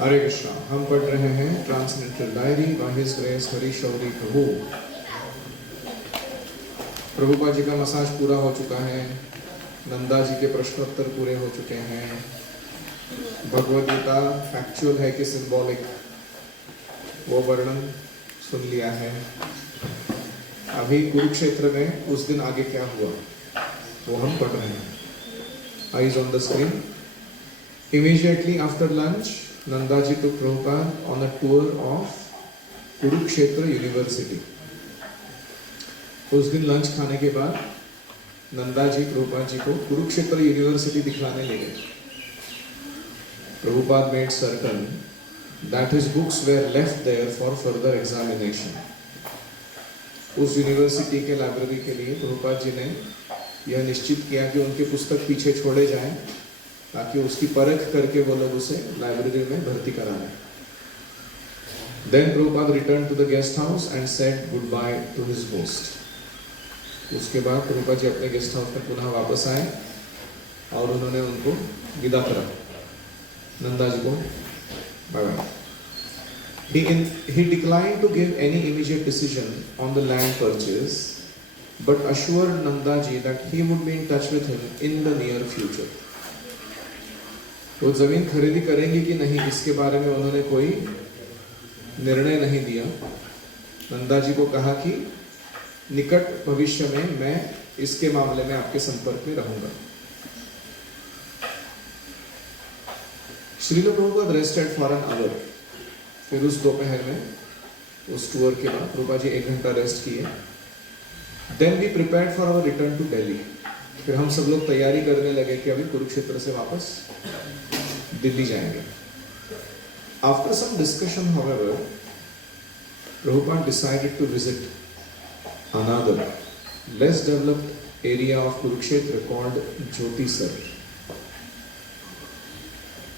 हरे कृष्णा। हम पढ़ रहे हैं transcendental diary by his grace Hari Shauri Prabhu. Prabhupada ji का मसाज पूरा हो चुका है, नंदा जी के प्रश्नोत्तर पूरे हो चुके हैं, भगवद गीता फैक्चुअल है कि सिंबॉलिक वो वर्णन सुन लिया है। अभी कुरुक्षेत्र में उस दिन आगे क्या हुआ वो हम पढ़ रहे हैं। Eyes on the screen. Immediately after lunch, Nandaji took Prabhupada on a tour of Kurukshetra University. उस दिन लंच खाने के बाद नंदाजी प्रभुपाद जी को कुरुक्षेत्र यूनिवर्सिटी दिखलाने ले गए। Prabhupada made certain that his books were left there for further examination. उस यूनिवर्सिटी के लाइब्रेरी के लिए प्रभुपाद जी ने यह निश्चित किया कि उनके पुस्तक पीछे छोड़े जाएं ताकि उसकी परख करके वो लोग उसे लाइब्रेरी में भर्ती करा लें। Then Prabhupada returned to the guest house and said goodbye to his host. उसके बाद प्रभुपाद जी अपने गेस्ट हाउस में पुनः वापस आए और उन्होंने उनको विदा करा, नंदा जी को bye bye. He declined to give any immediate decision on the land purchase, but assured Nanda ji that he would be in touch with him in the near future. वो जमीन खरीदी करेंगे कि नहीं इसके बारे में उन्होंने कोई निर्णय नहीं दिया। नंदा जी को कहा कि निकट भविष्य में मैं इसके मामले में आपके संपर्क में रहूंगा। Srila Prabhupada rested for an hour. फिर उस दोपहर में उस टूर के बाद प्रभुपाद जी 1 घंटा रेस्ट किए। Then we prepared for our return to Delhi. फिर हम सब लोग तैयारी करने लगे कि अभी कुरुक्षेत्र से वापस दिल्ली जाएंगे। After some discussion, however, Prabhupada decided to visit another less developed area of Kurukshetra called Jyotisar.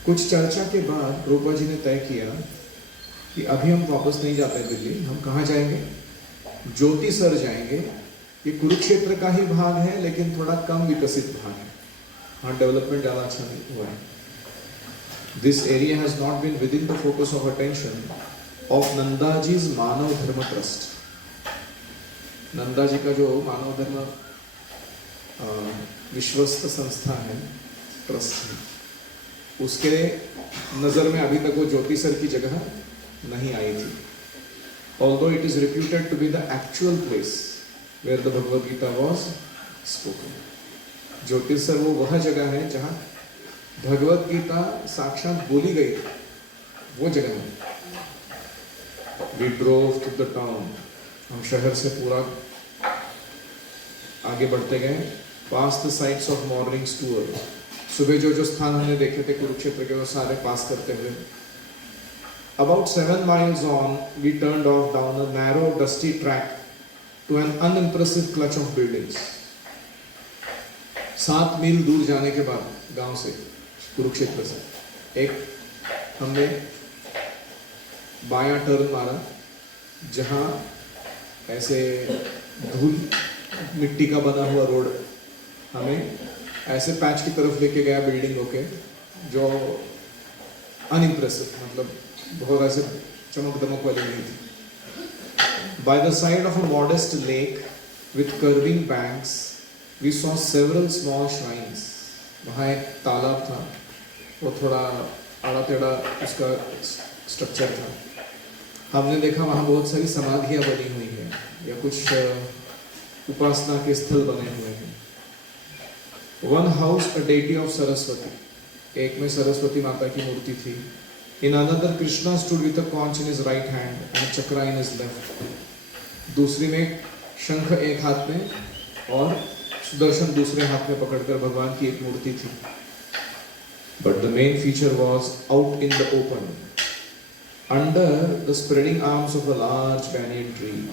कुछ चर्चा के बाद प्रभुपाद जी ने तय किया कि अभी हम वापस नहीं जाते दिल्ली, हम कहाँ जाएंगे? ज्योतिसर जाएंगे। ये कुरुक्षेत्र का ही भाग है लेकिन थोड़ा कम विकसित भाग है, हाँ डेवलपमेंट ज़्यादा अच्छा नहीं हुआ है। This area has not been within the focus of attention of Nandaji's मानव धर्म ट्रस्ट। नंदाजी का जो मानव धर्म विश्वस्त संस्था है, ट्रस्ट है, उसके नजर में अभी तक वो ज्योतिसर की जगह नहीं आई थी। Although it is reputed to be the actual place where the Bhagavad Gita was spoken. Jyotisar वो वह जगह है जहाँ भगवत गीता साक्षात बोली गई थी, वो जगह है। We drove to the town. हम शहर से पूरा आगे बढ़ते गए, past the sites of morning's tour. सुबह जो स्थान हमने देखे थे कुरुक्षेत्र के वो सारे पास करते हुए About 7 miles on, we turned off down a narrow, dusty track to an unimpressive clutch of buildings. 7 मील दूर जाने के बाद गांव से, कुरुक्षेत्र से, एक हमने बायां टर्न मारा जहां ऐसे धूल मिट्टी का बना हुआ रोड हमें ऐसे पैच की तरफ लेके गया बिल्डिंगों के, जो अनइम्प्रेसिव, मतलब बहुत ऐसे चमक दमक वाली नहीं थी। By the side of a modest lake with curving banks, we saw several small shrines. वहाँ एक तालाब था, वो थोड़ा आड़ा टेढ़ा उसका स्ट्रक्चर था। हमने देखा वहाँ बहुत सारी समाधियाँ बनी हुई हैं या कुछ उपासना के स्थल बने हुए हैं। One house a deity of Saraswati. एक में सरस्वती माता की मूर्ति थी। In another, Krishna stood with a conch in his right hand and chakra in his left. दूसरी में शंख एक हाथ में और सुदर्शन दूसरे हाथ में पकड़कर भगवान की एक मूर्ति थी। But the main feature was out in the open, under the spreading arms of a large banyan tree.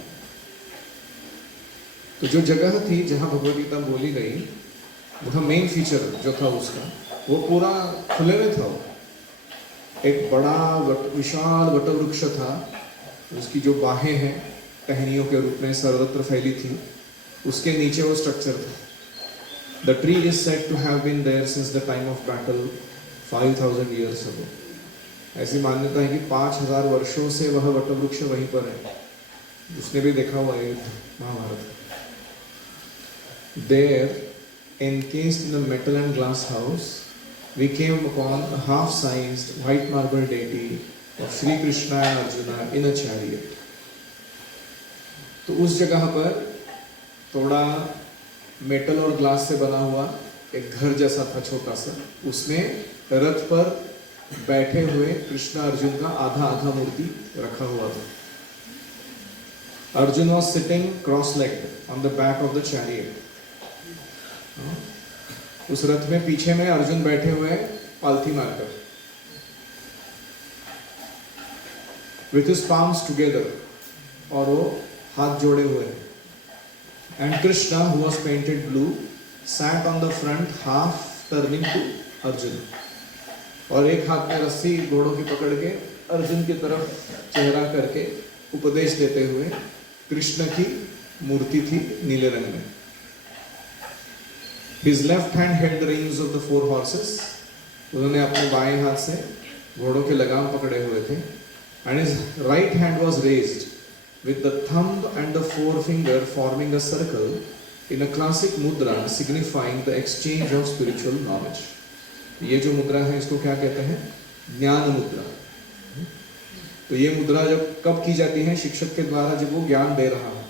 तो जो जगह थी जहाँ भगवद गीता बोली गई, वह मेन फीचर जो था उसका, वो पूरा खुले में था। एक बड़ा विशाल वटवृक्ष था, उसकी जो बाहें हैं टहनियों के रूप में सर्वत्र फैली थी, उसके नीचे वो स्ट्रक्चर था। The tree is said to have been there since the time of battle 5,000 years ago. ऐसी मान्यता है कि 5000 वर्षों से वह वटवृक्ष वहीं पर है। उसने भी देखा हुआ है Mahabharat. There, encased in a metal and glass house, we came upon a half-sized white marble deity of Shri Krishna and Arjuna in a chariot. तो उस जगह पर थोड़ा मेटल और ग्लास से बना हुआ एक घर जैसा था छोटा सा, उसमें रथ पर बैठे हुए कृष्ण अर्जुन का आधा आधा मूर्ति रखा हुआ था। Arjun was sitting cross-legged on the back of the chariot. उस रथ में पीछे में अर्जुन बैठे हुए पालथी मारकर, with his palms together, और वो हाथ जोड़े हुए। And Krishna, who was painted blue, sat on the front, half turning to Arjun. और एक हाथ में रस्सी घोड़ों की पकड़ के अर्जुन की तरफ चेहरा करके उपदेश देते हुए कृष्ण की मूर्ति थी नीले रंग में। His left hand held the reins of the 4 horses. उन्होंने अपने बाएं हाथ से घोड़ों के लगाम पकड़े हुए थे। And his right hand was raised with the thumb and the forefinger forming a circle in a classic mudra signifying the exchange of spiritual knowledge. ये जो मुद्रा है इसको क्या कहते हैं? ज्ञान मुद्रा। तो ये मुद्रा जब कब की जाती है? शिक्षक के द्वारा जब वो ज्ञान दे रहा है,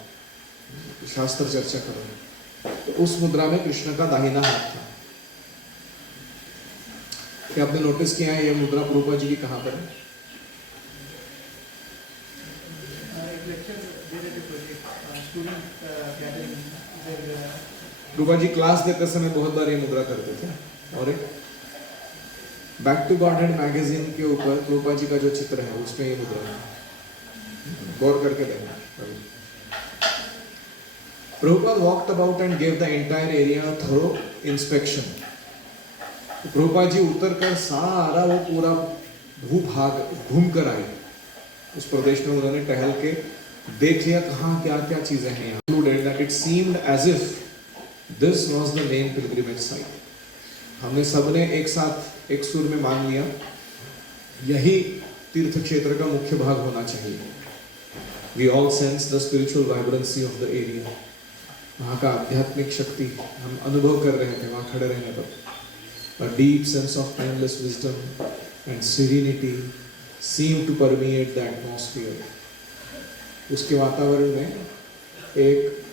शास्त्र चर्चा कर रहा है, तो उस मुद्रा में कृष्ण का दाहिना हाथ था। क्या आपने नोटिस किया है ये मुद्रा प्रभुपाद जी की कहां पर है? प्रभुपाद जी क्लास देते समय बहुत बार ये मुद्रा करते थे। और एक बैक टू गॉडहेड मैगजीन के ऊपर प्रभुपाद जी का जो चित्र है उसमें ये मुद्रा है, गौर करके देखना। Prabhupada walked about and gave the entire area thorough inspection. Prabhupada ji उतर कर सारा वो पूरा भूभाग घूम कर आए। उस प्रदेश में उन्होंने टहल के देख लिया कहाँ क्या क्या चीजें हैं। Included that it seemed as if this was the main pilgrimage site. हमने सबने एक साथ एक सुर में मान लिया यही तीर्थ क्षेत्र का मुख्य भाग होना चाहिए। We all sense the spiritual vibrancy of the area. वहाँ का आध्यात्मिक शक्ति हम अनुभव कर रहे थे वहाँ खड़े रहने पर। A deep sense of timeless wisdom and serenity seemed to permeate the atmosphere. उसके वातावरण में एक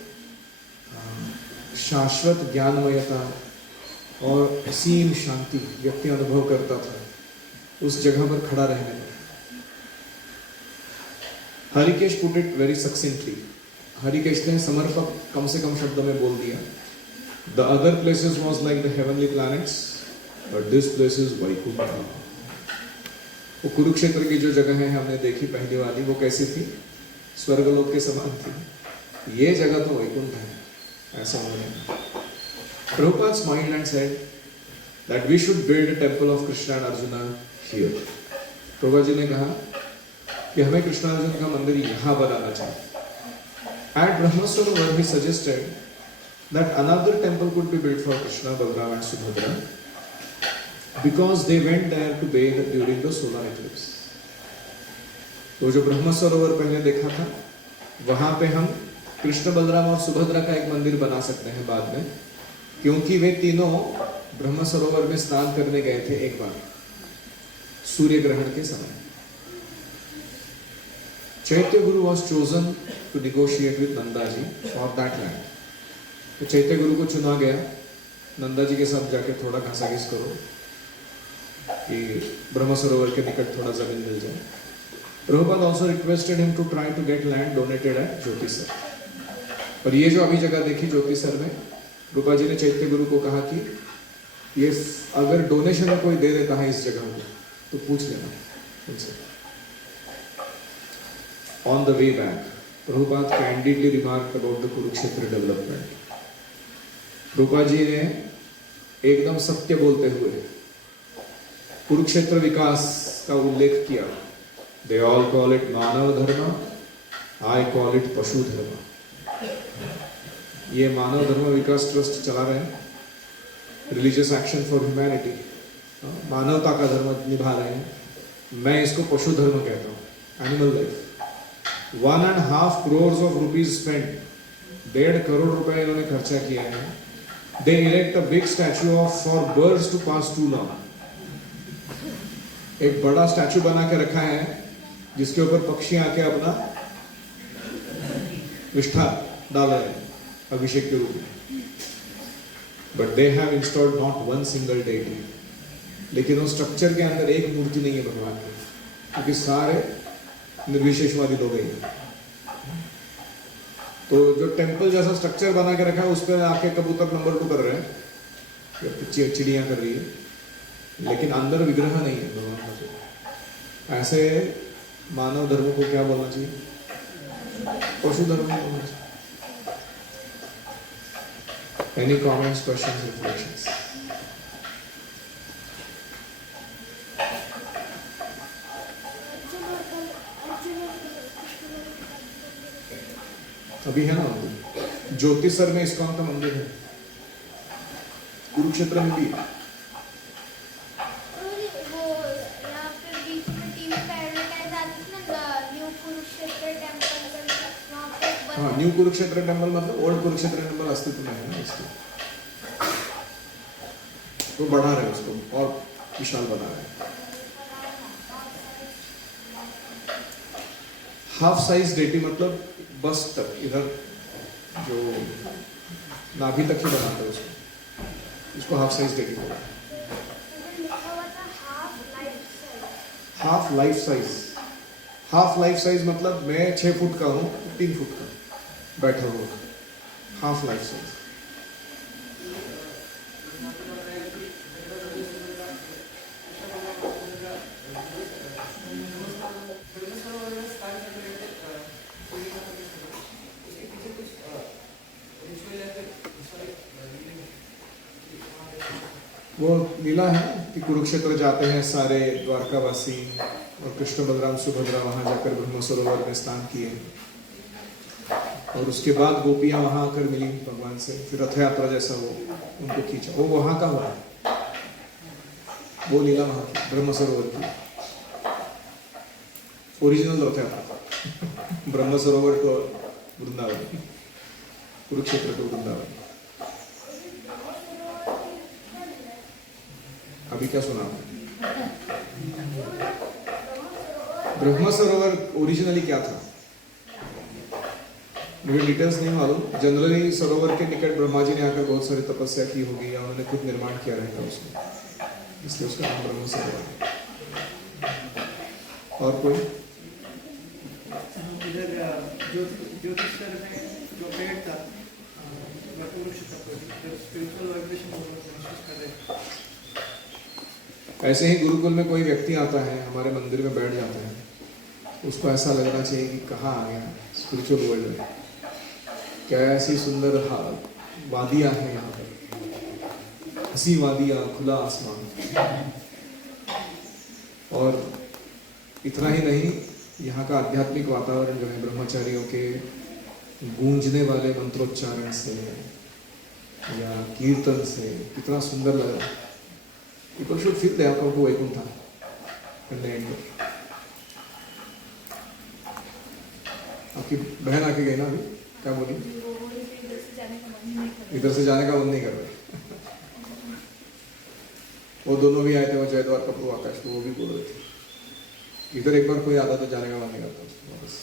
शाश्वत ज्ञानमयता और असीम शांति व्यक्ति अनुभव करता था उस जगह पर खड़ा रहने में। Harikesh put it very succinctly. Harikesh ने समर्पक कम से कम शब्दों में बोल दिया, the other places was like the heavenly planets but this place is Vaikuntha. वो कुरुक्षेत्र की जो जगह है हमने देखी पहली वाली, वो कैसी थी? स्वर्गलोक के समान थी। ये जगह तो वैकुंठ है, ऐसा उन्होंने। Prabhupada smiled and said that we should build a temple of Krishna and Arjuna here. Prabhupada ji ने कहा कि हमें कृष्ण अर्जुन का मंदिर यहाँ बनाना चाहिए। At Brahmasarovar he suggested that another temple could be built for Krishna, Balram and Subhadra because they went there to bathe during the solar eclipse. तो जो ब्रह्मसरोवर पहले देखा था वहां पे हम कृष्ण, बलराम और सुभद्रा का एक मंदिर बना सकते हैं बाद में, क्योंकि वे तीनों ब्रह्म सरोवर में स्नान करने गए थे एक बार सूर्य ग्रहण के समय। Chaitya Guru was chosen to negotiate with Nanda ji for that land. तो चैत्य गुरु को चुना गया, नंदा जी के साथ जाके थोड़ा घासाघिस करो कि ब्रह्म सरोवर के निकट थोड़ा जमीन मिल जाए। Prabhupada also requested him to try to get land donated at Jyotisar. और ये जो अभी जगह देखी ज्योतिसर में, रूपा जी ने चैत्य गुरु को कहा कि ये अगर डोनेशन में कोई दे देता है इस जगह को तो पूछ लेना उनसे। On the way back Prabhupada candidly remark about the Kurukshetra development. Rupa ji ने एकदम सत्य बोलते हुए कुरुक्षेत्र विकास का उल्लेख किया। दे ऑल कॉल इट मानव धर्म, आई कॉल इट पशु धर्म। ये मानव धर्म विकास ट्रस्ट चला रहे हैं, रिलीजियस एक्शन फॉर ह्यूमैनिटी, मानवता का धर्म निभा रहे हैं। मैं इसको पशु धर्म कहता हूँ, animal life. 1.5 crores of rupees spent, 1.5 crore रुपए इन्होंने खर्चा किया है। They erect a big statue of for birds to pass too long. एक बड़ा स्टैचू बना के रखा है जिसके ऊपर पक्षी आके अपना विष्ठा डाल रहे हैं अभिषेक के रूप में। But they have installed not one single deity, लेकिन उस स्ट्रक्चर के अंदर एक मूर्ति नहीं है भगवान की, क्योंकि सारे निर्विशेषवादी लोग हैं। तो जो टेम्पल जैसा स्ट्रक्चर बना के रखा है उस पर आके कबूतर नंबर 2 कर रहे हैं या चिड़ियां कर रही है, लेकिन अंदर विग्रह नहीं है भगवान का। ऐसे मानव धर्म को क्या बोलना चाहिए? पशु धर्म बोलना चाहिए। Any comments, questions, reflections? अभी है ना ज्योतिसर में इस्कॉन का मंदिर है, कुरुक्षेत्र में भी है। हाँ, न्यू कुरुक्षेत्र टेम्पल मतलब ओल्ड कुरुक्षेत्र टेम्पल अस्तित्व में है ना, इसलिए तो बढ़ा रहे हैं उसको और विशाल बना रहे हैं। हाफ साइज डेटी मतलब बस तक, इधर जो नाभि तक ही बनाते हैं उसको, इसको हाफ साइज डेटी बोलते हैं। Half life size, half life size मतलब मैं 6 फुट का हूँ, 3 फुट का बैठा हुआ, हाफ लाइफ साइज। वो लीला है कि कुरुक्षेत्र जाते हैं सारे द्वारकावासी और कृष्ण बलराम सुभद्रा वहां जाकर ब्रह्म सरोवर में स्नान किए, और उसके बाद गोपियां वहां आकर मिली भगवान से, फिर रथ यात्रा जैसा वो उनको खींचा। वो वहां का हुआ, वो लीला वहां की ब्रह्म सरोवर की ओरिजिनल रथ यात्रा। ब्रह्म सरोवर को वृंदावन, कुरुक्षेत्र को वृंदावन। अभी क्या सुना? ब्रह्म सरोवर ओरिजिनली क्या था मुझे डिटेल्स नहीं मालूम। जनरली सरोवर के निकट ब्रह्मा जी ने आकर बहुत सारी तपस्या की होगी या उन्होंने खुद निर्माण किया रहेगा उसको, इसलिए उसका नाम ब्रह्म सरोवर है। और कोई? ज्योतिषर में जो पेड़ था, ऐसे ही गुरुकुल में कोई व्यक्ति आता है, हमारे मंदिर में बैठ जाता है, उसको ऐसा लगना चाहिए कि कहाँ आ गया स्पिरिचुअल वर्ल्ड में। क्या ऐसी सुंदर वादियाँ हैं यहाँ पर, हंसी वादियाँ, खुला आसमान। और इतना ही नहीं, यहाँ का आध्यात्मिक वातावरण जो है ब्रह्मचारियों के गूंजने वाले मंत्रोच्चारण से या कीर्तन से कितना सुंदर लग रहा है। People should feel they have come to Vaikuntha when they enter. आपकी बहन आके गई ना अभी, क्या बोली? इधर से जाने का मन नहीं कर रहे। वो दोनों भी आए थे, वो जयद्वार कपूर आकाश, तो वो भी बोल रहे थे इधर एक बार कोई आता तो जाने का मन नहीं करता वापस।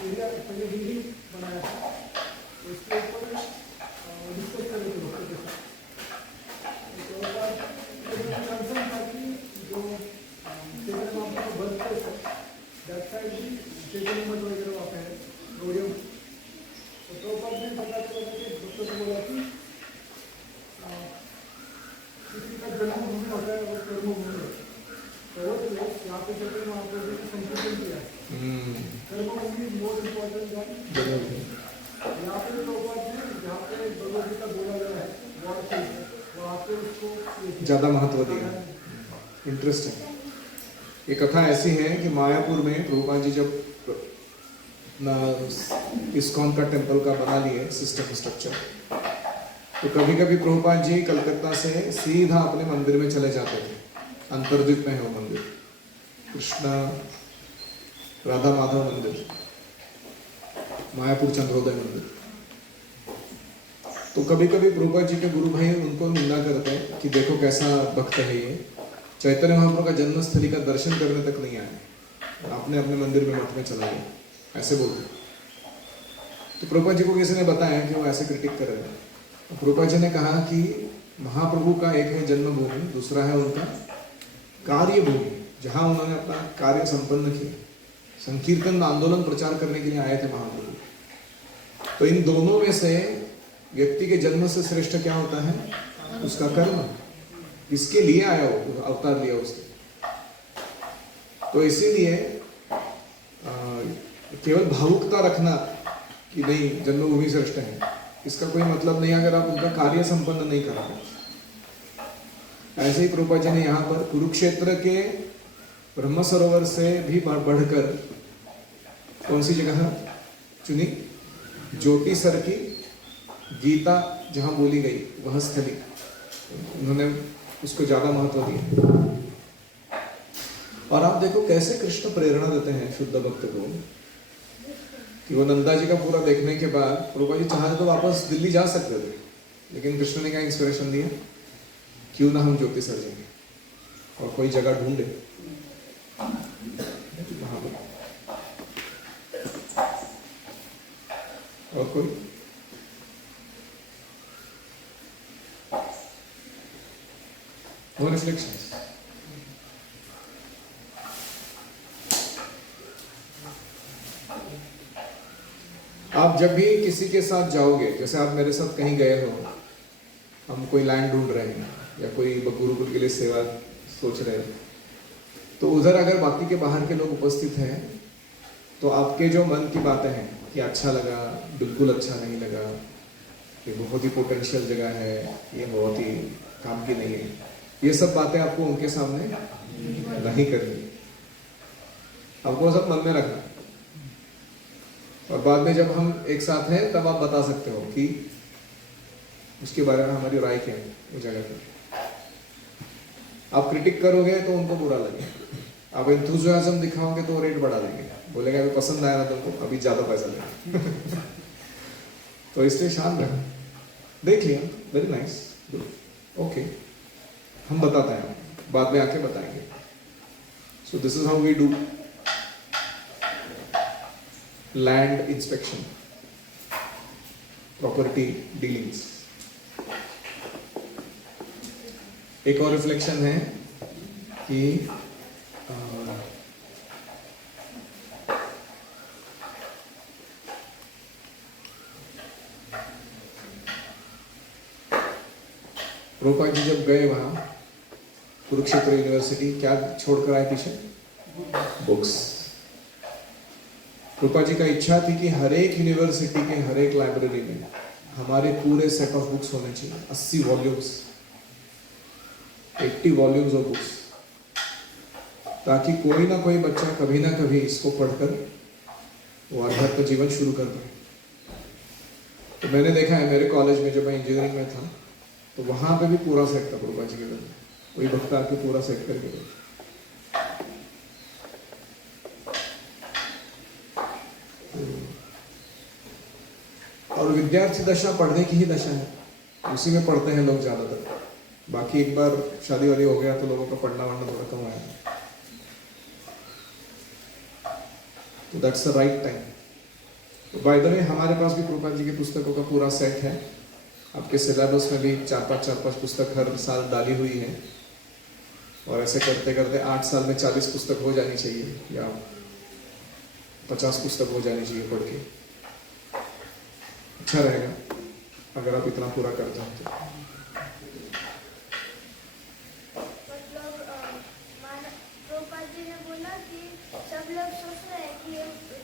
एरिया पहले बिल्डिंग बनाया था, उसके ऊपर डिस्कस कर रहे थे लोगों के साथ। तो कंसर्न था कि जो चैतन्य महाप्रभु का बर्थ प्लेस है, दैट साइड भी चैतन्य मठ वगैरह वहाँ पे है, रोडियम। तो ने पता चला कि डॉक्टर को बोला कि किसी का जन्मभूमि होता है और कर्मभूमि होता है, तो वो प्लेस यहाँ पे चैतन्य महाप्रभु ने संकीर्तन किया है। कर्मभूमि मोर इम्पोर्टेंट है। यहाँ पे तो जहाँ पे भगवद गीता बोला गया है वहाँ पे उसको ज़्यादा महत्व दिया। इंटरेस्टिंग। ये कथा ऐसी है कि मायापुर में प्रभुपाद जी जब अपना इस्कॉन का टेम्पल का बना लिए सिस्टम स्ट्रक्चर। तो कभी कभी प्रभुपाद जी कलकत्ता से सीधा अपने मंदिर में चले जाते थे। अंतर्द्वीप में है वो मंदिर, कृष्णा राधा माधव मंदिर, मायापुर चंद्रोदय मंदिर। तो कभी कभी प्रभुपाद जी के गुरु भाई उनको निंदा करते हैं कि देखो कैसा भक्त है ये, चैतन्य महाप्रभु का जन्मस्थली का दर्शन करने तक नहीं आया, आपने अपने मंदिर में मठ में चला गया, ऐसे बोलते। तो प्रभुपाद जी को किसी ने बताया कि वो ऐसे क्रिटिक कर रहे हैं। तो प्रभुपाद जी ने कहा कि महाप्रभु का एक है जन्मभूमि, दूसरा है उनका कार्य भूमि, जहां उन्होंने अपना कार्य संपन्न किया। संकीर्तन आंदोलन प्रचार करने के लिए आए थे महाप्रभु। तो इन दोनों में से व्यक्ति के जन्म से श्रेष्ठ क्या होता है? उसका कर्म। इसके लिए आया वो, अवतार लिया उसने। तो इसीलिए केवल भावुकता रखना कि नहीं जन्मभूमि श्रेष्ठ है, इसका कोई मतलब नहीं अगर आप उनका कार्य संपन्न नहीं कर रहे। ऐसे ही प्रभुपाद जी ने यहाँ पर कुरुक्षेत्र के ब्रह्म सरोवर से भी बढ़कर कौन सी जगह चुनी? ज्योति सर की गीता जहां बोली गई वह स्थली, उन्होंने उसको ज्यादा महत्व दिया। और आप देखो कैसे कृष्ण प्रेरणा देते हैं शुद्ध भक्त को कि वो नंदा जी का पूरा देखने के बाद प्रभुपाद जी चाहते तो वापस दिल्ली जा सकते थे, लेकिन कृष्ण ने क्या इंस्पिरेशन दिया? क्यों ना हम ज्योति सर जाएंगे और कोई जगह ढूंढे। और कोई रिफ्लेक्शंस? आप जब भी किसी के साथ जाओगे, जैसे आप मेरे साथ कहीं गए हो, हम कोई लैंड ढूंढ रहे हैं या कोई गुरुकुल के लिए सेवा सोच रहे हैं, तो उधर अगर बाकी के बाहर के लोग उपस्थित हैं तो आपके जो मन की बातें हैं कि अच्छा लगा, बिल्कुल अच्छा नहीं लगा, ये बहुत ही पोटेंशियल जगह है, ये बहुत ही काम की नहीं है, ये सब बातें आपको उनके सामने नहीं करनी, आपको सब मन में रखना। और बाद में जब हम एक साथ हैं तब आप बता सकते हो कि उसके बारे में हमारी राय क्या है वो जगह की। आप क्रिटिक करोगे तो उनको बुरा लगे, आप एंथुसियाज्म दिखाओगे तो रेट बढ़ा देंगे, बोलेगा अभी पसंद आया ना तुमको, अभी ज्यादा पैसा लेंगे। तो इसलिए शांत रहो, देख लिया, वेरी नाइस, ओके, हम बताते हैं, बाद में आके बताएंगे। So this is how we do land inspection, property dealings. एक और रिफ्लेक्शन है कि प्रभुपाद जी जब गए वहां कुरुक्षेत्र यूनिवर्सिटी, क्या छोड़कर आए पीछे? बुक्स। प्रभुपाद जी का इच्छा थी कि हर एक यूनिवर्सिटी के हर एक लाइब्रेरी में हमारे पूरे सेट ऑफ बुक्स होने चाहिए, 80 वॉल्यूम्स, 80 वॉल्यूम्स ऑफ बुक्स, ताकि कोई ना कोई बच्चा कभी ना कभी इसको पढ़कर वो आध्यात्म जीवन शुरू कर पाए। तो मैंने देखा है मेरे कॉलेज में, जब मैं इंजीनियरिंग में था, तो वहां पे भी पूरा सेट था प्रभुपाद जी के लिए, कोई भक्त आके पूरा सेट करके दे। और विद्यार्थी दशा पढ़ने की ही दशा है, उसी में पढ़ते हैं लोग ज्यादातर। बाकी एक बार शादी वादी हो गया तो लोगों का पढ़ना वढ़ना थोड़ा कम आया, तो दैट्स द राइट टाइम। तो बाय द वे हमारे पास भी प्रभुपाद जी की पुस्तकों का पूरा सेट है, आपके सिलेबस में भी 4-5 पुस्तक हर साल डाली हुई है, और ऐसे करते करते 8 साल में 40 पुस्तक हो जानी चाहिए या 50 पुस्तक हो जानी चाहिए पढ़ के। अच्छा रहेगा अगर आप इतना पूरा कर जाओ तो। प्रभुपाद जी ने बोला कि सब लोग सोच रहे हैं कि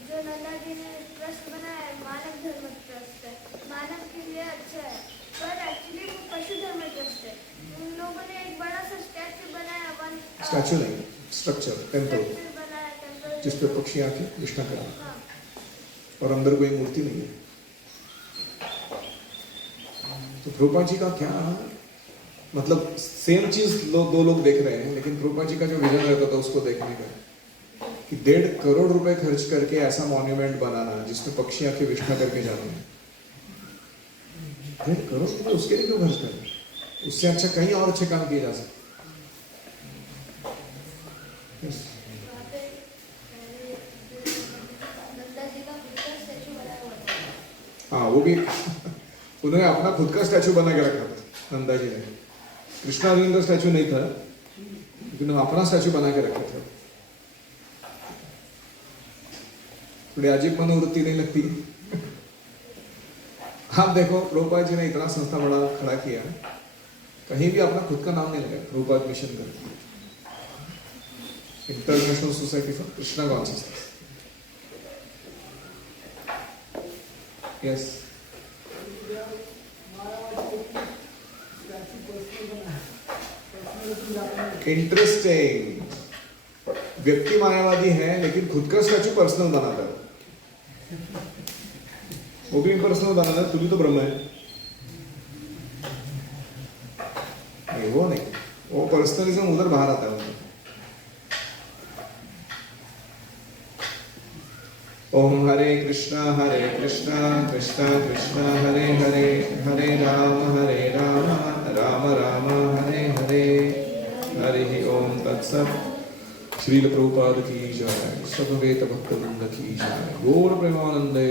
जो नंदा जी ने ट्रस्ट बनाया है मानव धर्म ट्रस्ट है, मानव के लिए अच्छा है, पर एक्चुअली वो पशु धर्म ट्रस्ट है। उन लोगों ने एक बड़ा सा स्टैचू बनाया, स्टैचू नहीं, स्ट्रक्चर, टेम्पल बनाया, टेम्पल जिस पे पक्षी आके कृष्णा करा। हाँ, और अंदर कोई मूर्ति नहीं है। तो प्रभुपाद जी का क्या मतलब, सेम चीज दो लोग देख रहे हैं, लेकिन प्रभुपाद जी का जो विजन रहता था उसको देखने का कि 1.5 करोड़ रुपए खर्च करके ऐसा मॉन्यूमेंट बनाना जिसमें पक्षी आके विष्णा करके जाते हैं, 1.5 करोड़ रुपए उसके लिए क्यों खर्च करें? उससे अच्छा कहीं और अच्छे काम किए जा सकते। Yes. वहाँ पे नंदा जी का खुद का स्टैचू बनाया हुआ था। हाँ, वो भी उन्होंने अपना खुद का स्टैचू बना के रखा था नंदा जी ने। कृष्णा अर्जुन का स्टैचू नहीं था, लेकिन अपना स्टैचू बना के रखा था। थोड़ी अजीब मनोवृत्ति नहीं लगती? आप देखो, प्रभुपाद जी ने इतना संस्था बड़ा खड़ा किया, कहीं भी अपना खुद का नाम नहीं लगा। प्रभुपाद मिशन करके international society for Krishna consciousness. Yes, interesting. व्यक्ति मायावादी है लेकिन खुद का स्टैचू पर्सनल बनाता है। वो भी पर्सनल बनाना है, तू भी तो ब्रह्म है। नहीं, वो नहीं, वो पर्सनलिज्म उधर बाहर आता है। ओम हरे कृष्णा कृष्णा कृष्णा हरे हरे, हरे राम राम राम हरे हरे, हरि ओम तत्सत्। श्रील प्रभुपाद की जय, सब वेद भक्त वृंद की जय, गौर प्रेमानंदे।